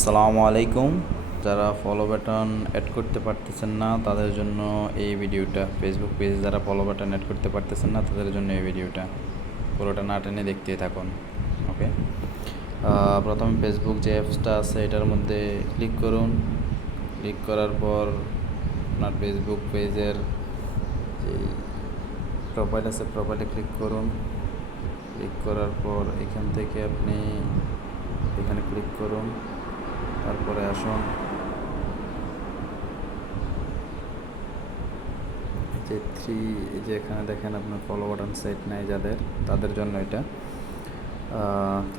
আসসালামু আলাইকুম। যারা ফলো বাটন অ্যাড করতে পারতেছেন না তাদের জন্য এই ভিডিওটা। ফেসবুক পেজে যারা ফলো বাটন অ্যাড করতে পারতেছেন না তাদের জন্য এই ভিডিওটা। পুরোটা না টেনে দেখতেই থাকুন। ওকে, প্রথমে ফেসবুক যে অ্যাপসটা আছে এটার মধ্যে ক্লিক করুন। ক্লিক করার পর আপনার ফেসবুক পেজের যে প্রোফাইল আছে প্রোফাইলে ক্লিক করুন। ক্লিক করার পর এখান থেকে আপনি এখানে ক্লিক করুন। তারপরে আসুন যে এই যে এখানে দেখেন আপনার ফলো বাটন সেট নাই যাদের, তাদের জন্য এটা।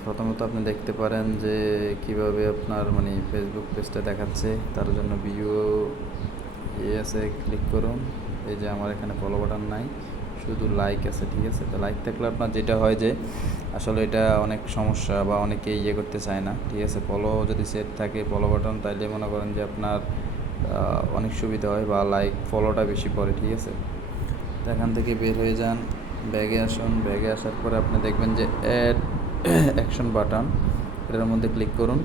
প্রথমত আপনি দেখতে পারেন যে কিভাবে আপনার ফেসবুক পেজটা দেখাচ্ছে। তার জন্য ভিউ আছে, ক্লিক করুন। এই যে আমার এখানে ফলো বাটন নাই, শুধু লাইক আছে। ঠিক আছে, তো লাইক থাকলে আপনার যেটা হয় যে আসলে এটা অনেক সমস্যা বা অনেকে করতে চায় না। ঠিক আছে, ফলো যদি সেট থাকে ফলো বাটন, তাইলে মনে করেন যে আপনার অনেক সুবিধা হয় বা লাইক ফলোটা বেশি পড়ে। ঠিক আছে, তো এখান থেকে বের হয়ে যান, ব্যাগে আসুন। ব্যাগে আসার পরে আপনি দেখবেন যে অ্যাড অ্যাকশন বাটন, এটার মধ্যে ক্লিক করুন।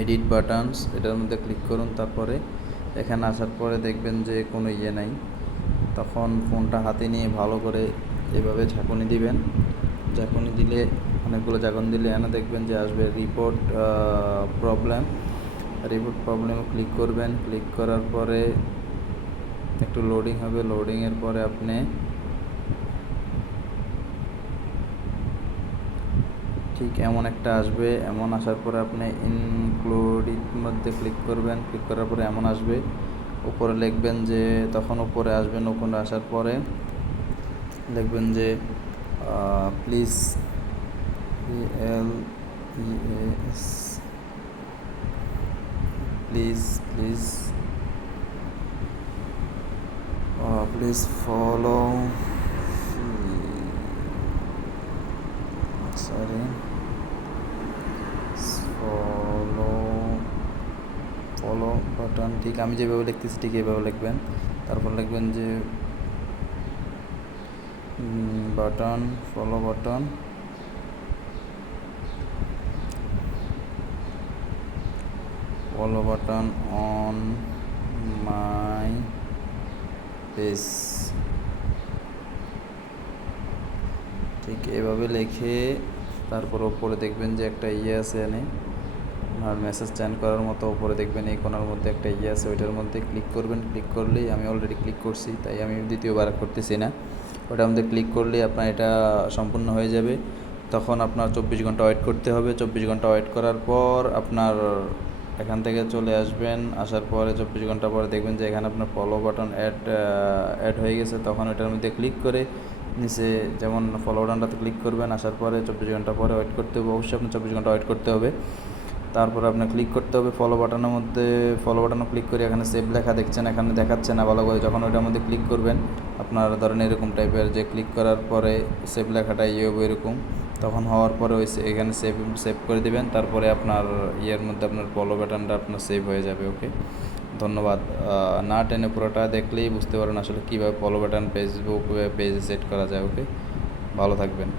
এডিট বাটনস, এটার মধ্যে ক্লিক করুন। তারপরে এখানে আসার পরে দেখবেন যে কোনো নাই, তখন ফোনটা হাতে নিয়ে ভালো করে এভাবে ঝাঁকুনি দিবেন। ঝাঁকুনি দিলে অনেকগুলো ঝাঁকুনি দিলে এখানে দেখবেন যে আসবে রিপোর্ট প্রবলেম। রিপোর্ট প্রবলেমে ক্লিক করবেন। ক্লিক করার পরে একটু লোডিং হবে। লোডিংয়ের পরে আপনি ঠিক এমন একটা আসবে। এমন আসার পরে আপনি ইনক্লুডিং মধ্যে ক্লিক করবেন। ক্লিক করার পরে এমন আসবে, উপরে লিখবেন যে, তখন উপরে আসবেন। উপরে আসার পরে লিখবেন যে please, PLEAS, please please please follow, sorry, follow button. ঠিক আমি যেভাবে লিখতেছি ঠিক এইভাবে লিখবেন। তারপর লিখবেন যে button, follow button, follow button on my page. ঠিক এভাবে লিখে তারপর ওপরে দেখবেন যে একটা আছে এনে আর মেসেজ সেন্ড করার মতো। উপরে দেখবেন এই কোণার মধ্যে একটা আছে, ওইটার মধ্যে ক্লিক করবেন। ক্লিক করলেই, আমি অলরেডি ক্লিক করছি তাই আমি দ্বিতীয়বার করতেছি না, ওটার মধ্যে ক্লিক করলেই আপনার এটা সম্পূর্ণ হয়ে যাবে। তখন আপনার 24 ঘন্টা ওয়েট করতে হবে। 24 ঘন্টা ওয়েট করার পর আপনার এখান থেকে চলে আসবেন। আসার পরে 24 ঘন্টা পরে দেখবেন যে এখানে আপনার ফলো বাটন অ্যাড হয়ে গেছে। তখন ওটার মধ্যে ক্লিক করে নিচে যেমন ফলো বাটনটাতে ক্লিক করবেন। আসার পরে 24 ঘন্টা পরে ওয়েট করতে হবে। অবশ্যই আপনার 24 ঘন্টা ওয়েট করতে হবে। তারপরে আপনার ক্লিক করতে হবে ফলো বাটনের মধ্যে। ফলো বাটনে ক্লিক করে এখানে সেভ লেখা দেখছেন, এখানে দেখাচ্ছে না ভালো করে। যখন ওইটার মধ্যে ক্লিক করবেন আপনার ধরেন এরকম টাইপের যে ক্লিক করার পরে সেভ লেখাটা হবে এরকম, তখন হওয়ার পরে ওই এখানে সেভ করে দিবেন। তারপরে আপনার মধ্যে আপনার ফলো বাটনটা আপনার সেভ হয়ে যাবে। ওকে, ধন্যবাদ। না টেনে পুরোটা দেখলেই বুঝতে পারেন আসলে কীভাবে ফলো বাটন ফেসবুক পেজে সেট করা যায়। ওকে, ভালো থাকবেন।